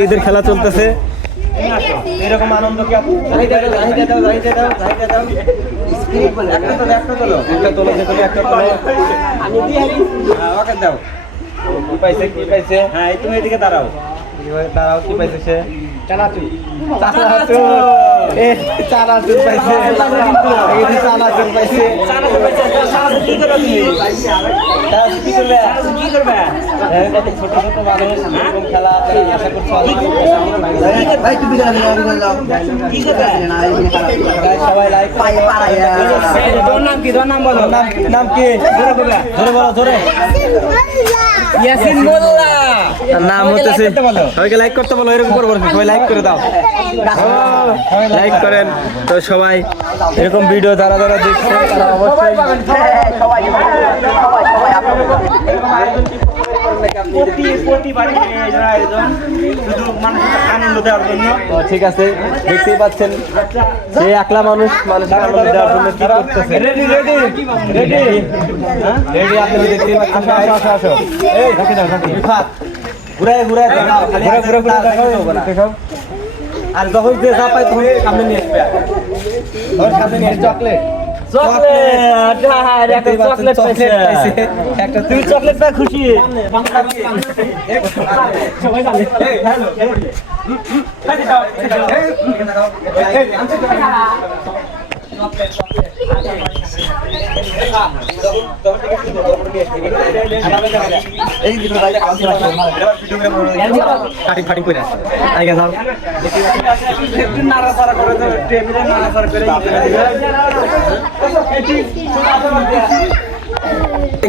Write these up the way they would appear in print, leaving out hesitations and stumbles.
ঈদের খেলা চলতেছে এরকম আনন্দ কি একটা দাও কি পাইছে হ্যাঁ তুমি এদিকে দাঁড়াও কি পাইছে সে চানাচুর পাইছে কি করবে ছোট ছোট মানুষ খেলা আশা করছি সবাই লাইক নাম বলো নাম কি জোরে বলো জোরে ইয়াসিন মোল্লা নাম হচ্ছে সবাইকে লাইক করতে বলো এরকম করবো সবাই লাইক করে দাও লাইক করেন তো সবাই এরকম ভিডিও যারা যারা দেখছেন তারা অবশ্যই ঠিক আছে দেখতেই পাচ্ছেন সে একলা মানুষ মানুষের আনন্দ দেওয়ার জন্য কি করতেছে রেডি আপনি দেখতেই পাচ্ছেন আসো ঘুরে আর যখন যে যা পাই তুমি সামনে নিয়ে আসবে ওর সামনে নিয়ে চকলেট তুমি চকলেট পা খুশি সবাই কাটিং করে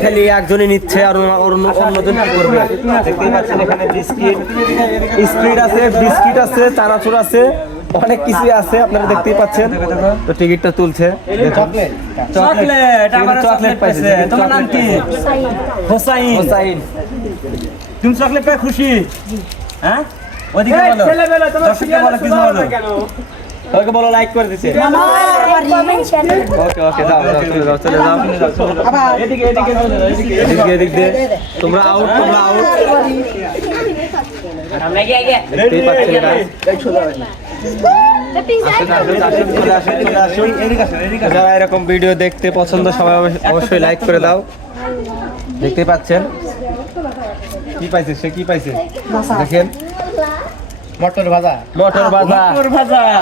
খালি একজনই নিচ্ছে আর অন্যজন কি করবে দেখতেই পাচ্ছেন এখানে বিস্কিট আছে চানাচুর আছে অনেক কিছু আছে আপনারা দেখতেই পাচ্ছেন তো টিকিটটা তুলছে চকলেট পাইছে তোমার নাম কি হোসাইন তুমি চকলেট পেয়ে খুশি হ্যাঁ ওদিকে বলো দর্শককে বলো কিছু বলো ওকে বলো লাইক করে দিতে ওকে যাও চলে যাও এদিকে তোমরা আউট দেখতেই পাচ্ছেন যারা এরকম ভিডিও দেখতে পছন্দ সবাই অবশ্যই লাইক করে দাও দেখতে পাচ্ছেন কি পাইছে সে কি পাইছে দেখেন মটর ভাজা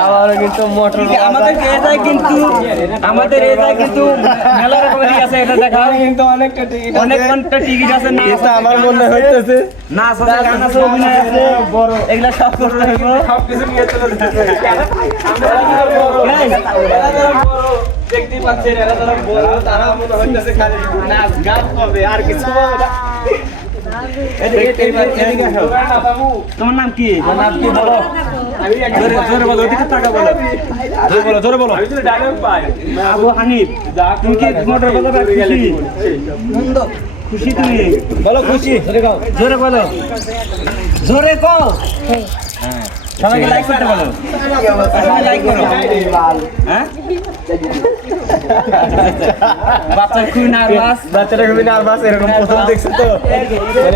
আবার কিন্তু মটর আমাদের এটাই কিন্তু মেলা রকমের আছে এটা দেখা কিন্তু অনেকটা টিকিট আছে না এটা আমার মনে হইতেছে না আছে গান আছে অভিনয় আছে বড় এগুলা সব করতে হবে সব কিছু নিয়ে চলে যেতে দেখতেই পাচ্ছেন এরা যারা বড় তারা মনে হইতেছে খালি নাচ গান করবে আর কিছু না তোমার নাম কি বলো জোরে বলো আবু হানিফ তুমি কি মোটর খুশি তুমি বলো খুশি জোরে বলো জোরে কও সবাইকে লাইক করতে বলো লাইক করো হ্যাঁ বাচ্চারা খুবই নার্ভাস এরকম প্রথম দেখছে তো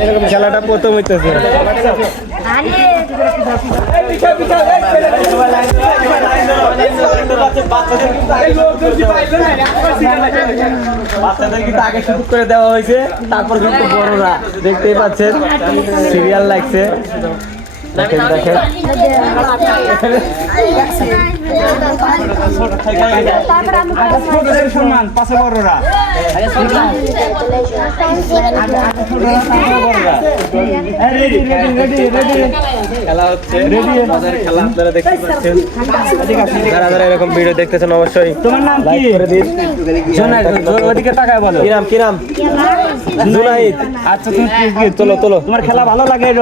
এরকম খেলাটা প্রথম হইতেছে বাচ্চাদের কিন্তু আগে সুযোগ করে দেওয়া হয়েছে তারপর কিন্তু বড়রা দেখতেই পাচ্ছেন সিরিয়াল লাগছে দেখেন সম্মান পাশে বড়রা খেলা হচ্ছে খেলা আপনারা দেখতে পাচ্ছেন যারা যারা এরকম ভিডিও দেখতেছেন অবশ্যই তোমার নাম কি ওদিকে তাকায় বলো কি নাম জুনাইদ আচ্ছা তুমি চলো তোমার খেলা ভালো লাগে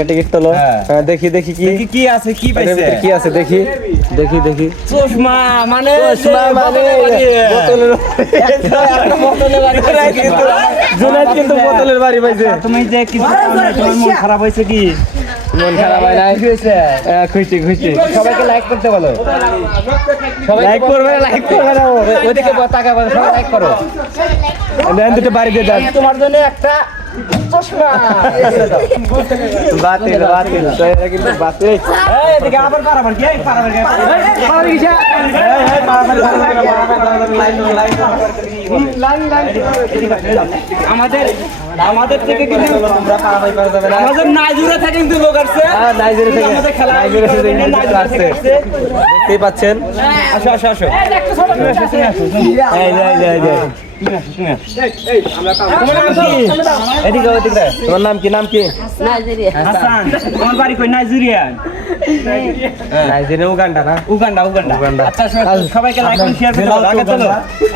টিকিট তোলো দেখি কি আছে কি আছে দেখি চশমা মানে জুনাইদ কিন্তু বোতলের বাড়ি পাইছে তুমি যে কিছু তোমার মন খারাপ হয়েছে কি মন খারাপ হয় নাই খুশি সবাইকে লাইক করতে বলো লাইক করবে না ওদিকে তাকাবে সবাই লাইক করো দুটো বাড়ি দিয়ে যান তোমার জন্য একটা চশমা বাতিল বাতিল তো এটা কিন্তু বাতিল এই এদিকে আবার পারাবার কি এই পারাবার কি পারাবার কি এই পারাবার আমাদের থেকে কিন্তু আমরা পারাবাই পারা যাবে না আমাদের নাইজুরা থেকে কিন্তু লোক আসছে হ্যাঁ নাইজুরা থেকে আমাদের খেলা নাইজুরা থেকে নাইজুরা আসছে দেখতেই পাচ্ছেন আসো আসো আসো এই তোমার নাম কি নাম কি হাসান তোমার বাড়ি কই নাইজেরিয়া নাইজেরিয়া উগান্ডা না উগান্ডা উগান্ডা আচ্ছা সবাইকে লাইক করুন শেয়ার করুন আগে চলো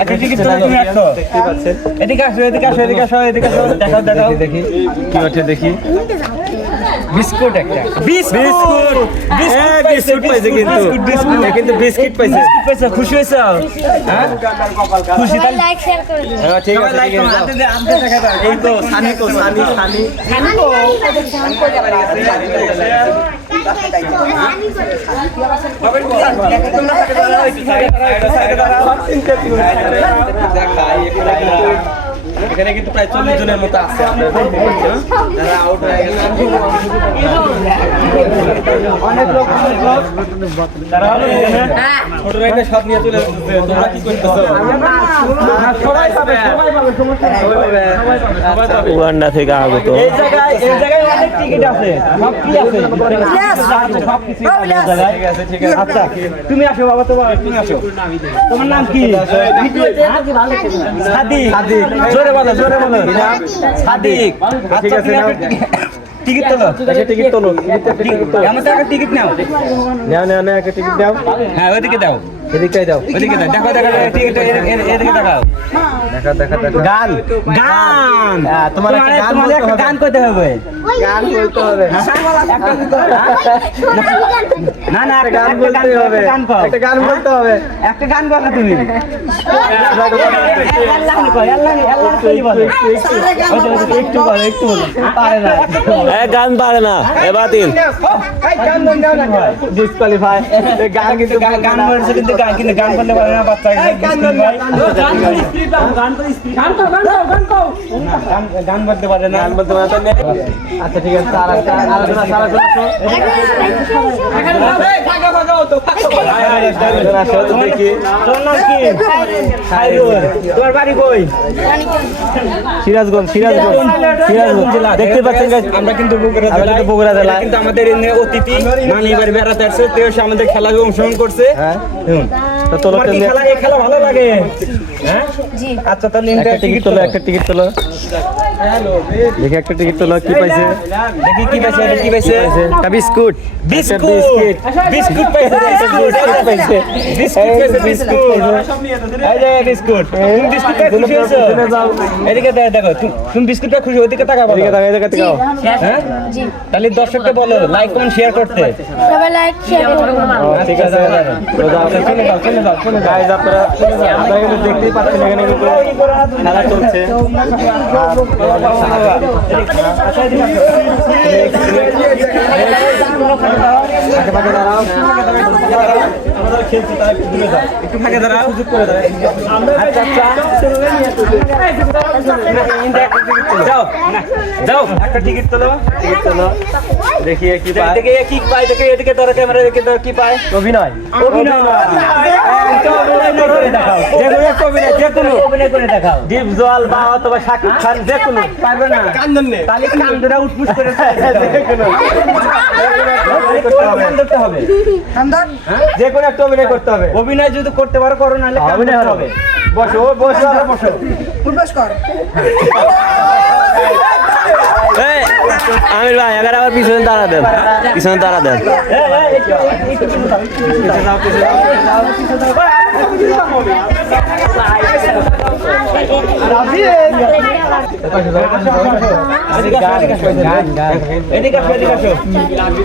আচ্ছা ঠিক আছে তুমি আসো দেখতে পাচ্ছেন এদিকে আসো এদিকে আসো এদিকে আসো এদিকে আসো দেখাও দেখাও দেখি কি আছে দেখি বিস্কুট একটা বিস্কুট বিস্কুট পাইছে কিন্তু বিস্কুট পাইছে খুশি হইছো হ্যাঁ খুশি তাহলে লাইক শেয়ার করে দিন হ্যাঁ ঠিক আছে লাইক করুন আনতে দেখা দাও এই তো সানি তো সানি তো এখানে কিন্তু প্রায় 40 জনের মতো আছে যারা আউট হয়ে গেছে অনেক লোক তারা হলো এখানে ছোট একটা শট নিয়ে চলে আসছে তোমরা কি করতেছো সবাই পাবে সমস্যা নাই সবাই পাবে উগান্ডা থেকে আগত এই জায়গায় অনেক টিকিট আছে সব কি আছে সব কিছু ঠিক আছে ঠিক আছে আচ্ছা তুমি আসো বাবা তুমি আসো তোমার নাম কি সাদিক জোরে বলো সাদিক ঠিক আছে টিকিট তোলো আমার তো একটা টিকিট নাও একটা টিকিট দাও হ্যাঁ ওইদিকে দাও এদিকে দাও ওইদিকে দাও দেখো টিকিট এদিকে দেখাও দেখা গান তোমার একটা গান করতে হবে গান বলতে হবে না একটা গান বলতে হবে একটা গান বলতে হবে একটা গান বলো তুমি একটু বলো পারে না গান পারে না এ বাতিল ডিসকোয়ালিফাই গান কিন্তু গান বলছে কিন্তু গান বলতে পারে না বাচ্চা গান বলতে পারে না আচ্ছা ঠিক আছে তোমার বাড়ি কই সিরাজগঞ্জ দেখতে পাচ্ছেন আমরা কিন্তু বগুড়া জেলা কিন্তু আমাদের অতিথি নানি বাড়ি বেড়াতে আসছে আমাদের খেলা অংশগ্রহণ করছে তোমার কি খেলা ভালো লাগে হ্যাঁ আচ্ছা তাহলে একটা টিকিট তোলো দেখি একটা টিকিট তোলো কি পাইছে দেখি কি পাইছে বিস্কুট পাইছে বিস্কুট খুশি হয়েছো এদিকে দেখো তুমি বিস্কুটটা খুশি ওদিকে তাকাবো হ্যাঁ তাহলে দর্শককে বলো লাইক কমেন্ট শেয়ার করতে সবাই লাইক শেয়ার করুন ঠিক আছে চলে যাও গাইস আপনারা কিন্তু দেখতেই পাচ্ছেন এখানে কিন্তু খেলা চলছে একটু ফাঁকে দাঁড়াও সুযোগ করে দাও যাও একটা টিকিট তোলো দেখি কি পায় এদিকে ধরো ক্যামেরা দেখে ধরো কি পায় অভিনয় অভিনয় করে দেখাও দীপ জল বা অথবা শাকিব খান যে কোনো পারবে না তাহলে কান্দরা উঠপুট করে যে কোনো একটা অভিনয় করতে হবে অভিনয় যদি করতে পারো করো নাহলে অভিনয় হবে বসো আমির ভাই এবার আবার পিছনে দাঁড়া দেন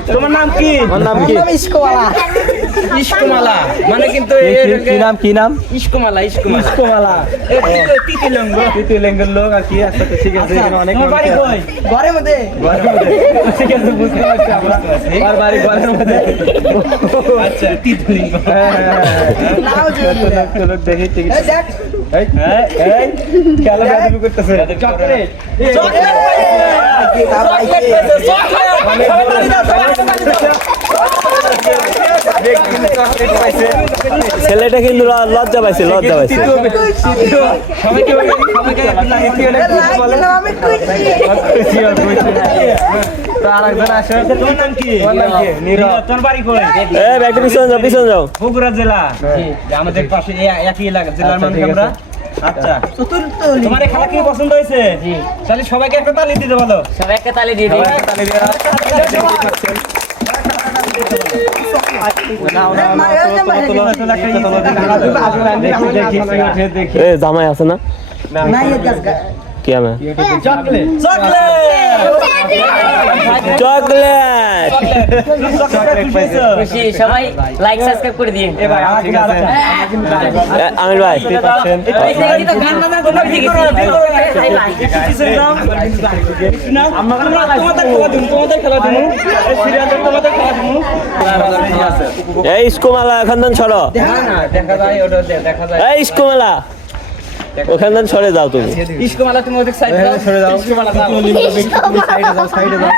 তোমার নাম কি ইস্কমালা মানে কিন্তু কি নাম ইস্কমালা তৃতীয় লিঙ্গের লোক আর কি আচ্ছা ঠিক আছে অনেক ঘরের মধ্যে ঠিক আছে বুঝতে পারছি আমরা আর বাড়ি ঘরের মধ্যে আচ্ছা তৃতীয় লিঙ্গ দেখি ঠিক আছে এই খেলা বেয়াদবি করতেছে চকলেট ছেলেটা কিন্তু লজ্জা পাইছে পিছন যাও বগুড়া জেলা আমাদের পাশে একই এলাকা জেলার মানুষ আমরা। আচ্ছা তোমার এই খেলা কি পছন্দ হয়েছে? তাহলে সবাইকে একটা তালি দিতে বলো। সবাইকে তালি দিয়ে দিই। জামাই আছে না কি আমি চকলেট খুশি সবাই লাইক সাবস্ক্রাইব করে দিন। আমির ভাই এই ইস্কুমালা এখান ছড়ো এই ইস্কুমালা ওখান সরে যাও তুমি ইস্কুমালা তুমি ওদিক সাইড দাও সরে যাও ইস্কুমালা দাও সাইডে যাও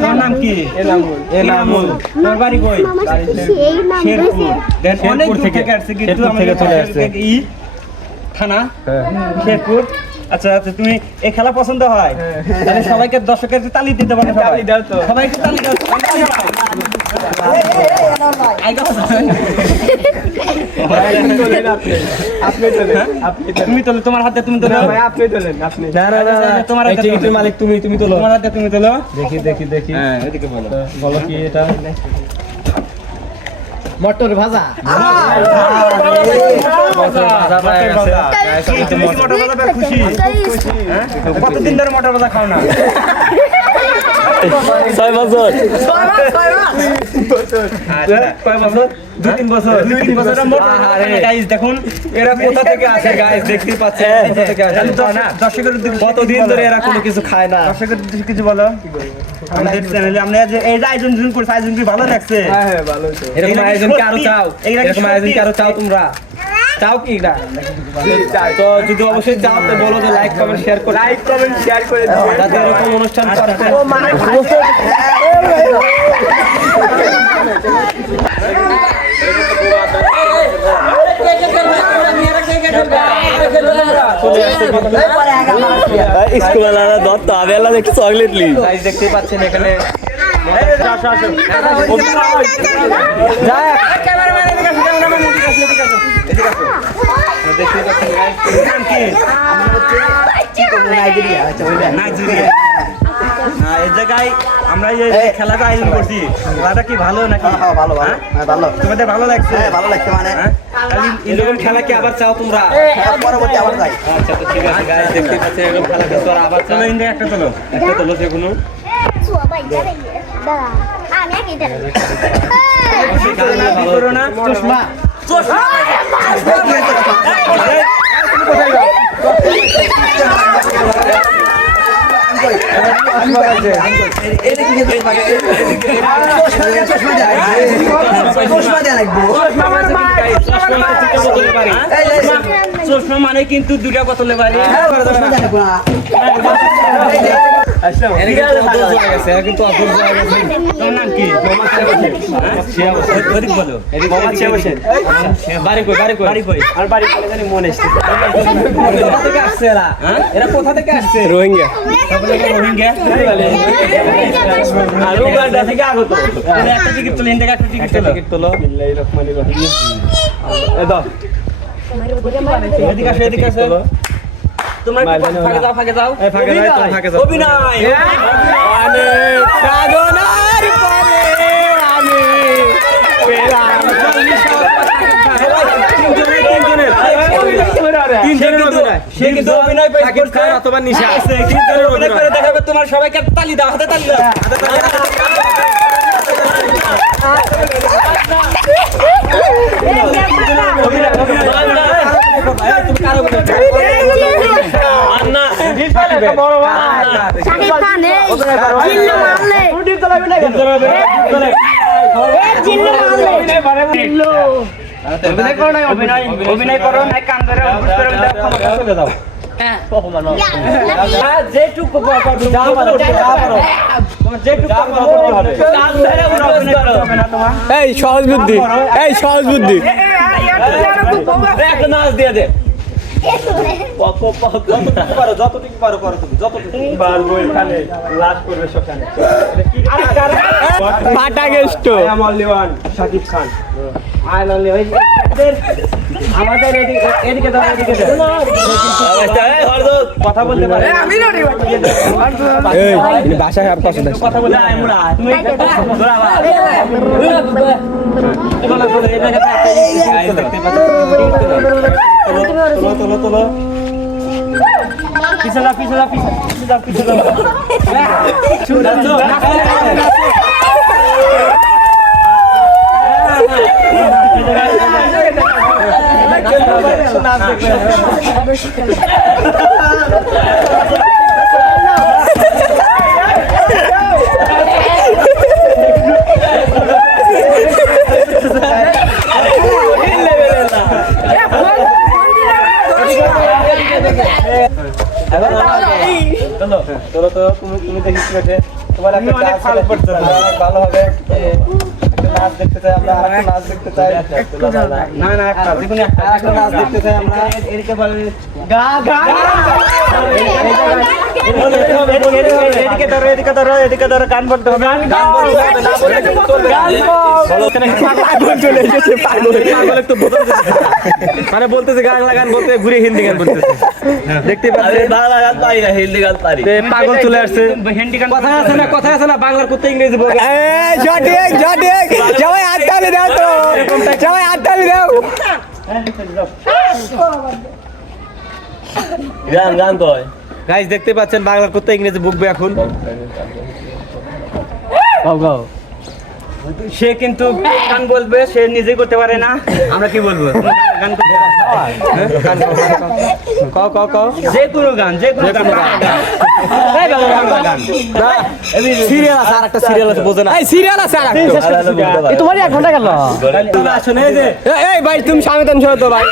তোমার নাম কি? এনামুল। তোমার বাড়ি কই? শেরপুর। দেন অনেক দূর থেকে আসছে কিন্তু আমাদের চলে আসছে ই থানা শেরপুর। আচ্ছা আচ্ছা তুমি এই খেলা পছন্দ হয়? তাহলে সবাইকে দর্শকের তালি দিতে পারো। তালি দাও তো সবাইকে তালি দাও। তুমি তোলো তোমার হাতে তুমি তোলো আপনি তোলেন আপনি না না না তোমার হাতে টিকিটের মালিক তুমি তোলো তোমার হাতে তুমি তোলো দেখি হ্যাঁ এদিকে বলো বলো কি এটা মটর ভাজা খুশি কতদিন ধরে মটর ভাজা খাও না? 6 বছর কয় বছর? 2-3 বছর। 2-3 বছর গাইস দেখুন এরা কোথা থেকে আসে গাইস দেখতে পাচ্ছেন কোথা থেকে আসে না দর্শকের উদ্দেশ্যে কতদিন ধরে এরা কোনো কিছু খায় না দর্শকের উদ্দেশ্যে কিছু বলো আমাদের চ্যানেলে আমরা যে এই আয়োজন করছি আয়োজন কি ভালো লাগছে? হ্যাঁ ভালো হয়েছে। এরকম আয়োজন কি আরো চাও? এরকম আয়োজন কি আরো চাও তোমরা? চাও কি না? তো যদি অবশ্যই চাও তো বলো যে লাইক কমেন্ট শেয়ার করে দিও যাতে এরকম অনুষ্ঠান করতে ইস্কুমালা দত্ত আবেলা একটু চকলেট লি দেখতে পাচ্ছেন এখানে এই জায়গায় আমরা এই খেলাটা আয়োজন করছি খেলাটা কি ভালো নাকি? ভালো ভালো তোমাদের ভালো লাগছে? ভালো লাগছে মানে এরকম খেলা কি আবার চাও তোমরা? পরবর্তী আবার চাই। আচ্ছা তো ঠিক আছে গাইস দেখতে পাচ্ছেন এরকম খেলা কি তোরা আবার চলো ইন্ডিয়া একটা তোলো যে কোনো আমি আগে দেব করোনা চশমা চশমা মানে কিন্তু দুটা বোতলে বাড়ি নাম কি? এরা কোথা থেকে আসছে? রোহিঙ্গা রোহিঙ্গা থেকে আগত একটা টিকিট তোলো ইন্ডিয়া একটা টিকিট তোলো এদিকে আসো এদিকে আসো তোমরা ফাঁকে যাও অভিনয় সাধনার পরে আমি পেলাম সে কিন্তু অভিনয় অথবা নিশা অভিনয় করে দেখাবে তোমার সবাইকে তালি দাও হাতে তালি দাও অভিনয় করো না, অভিনয় করো না, কান ধরে হুট করে ক্ষমতা চলে যাও। যেটুকু তোমার যেটুকু কান ধরে অভিনয় করবে না তোমার। এই সহজ বুদ্ধি, এই সহজ বুদ্ধি। একটা নাচ দিয়ে দে। যতটুকু পারো করো তুমি, যতটুকু পারবো এখানে লাশ করবে সেখানে। ফাটা গেস্ট শাকিব খান আমাদের এদিকে দাও, এদিকে দাও। কথা বলতে পারে বাসায় আর পছন্দ কথা বলতে তুমি পিছলা পিছলা পিছলা পিছলা চলো তো তুমি তো হিসেবে তোমার একটা অনেক ভালো হবে। নাচ দেখতে চাই আমরা, আরেকটা নাচ দেখতে চাই। না না একটা দেখুন, একটা নাচ দেখতে চাই আমরা। এদিকে বলে গা গা এদিকে ধরো, এদিকে ধরো, এদিকে ধরো, গান বলতে হবে। গান বলতে হবে, না বলে চলবে না। পাগল চলে এসেছে, পাগল। পাগল একটু মানে বলতেছে গান লাগান বলতে ঘুরে হিন্দি গান বলতেছে। দেখতে পাচ্ছেন বাংলা গান পারি না, হিন্দি গান পারি। পাগল চলে আসছে। হিন্দি গান কথা আছে না, কথা আছে না, বাংলার করতে ইংরেজি বলে। সঠিক সঠিক, সবাই হাততালি দাও তো, সবাই হাততালি দাও। গান গান কয় গাইস দেখতে পাচ্ছেন বাংলার করতে ইংরেজি বুকবে এখন। গাও গাও। সে কিন্তু গান বলবে, সে নিজে করতে পারে না, আমরা কি বলবো? গান করতে পারে। গান কও কও কও, যে কোনো গান, যে কোনো গান। এই বাংলা গান না, সিরিয়াল আছে, আরেকটা সিরিয়াল আছে, বোঝে না। এই সিরিয়াল আছে আর একটা। এই তোমার 1 ঘন্টা গেল। আসলে এই যে এই ভাই তুমি সামনে তো ভাই।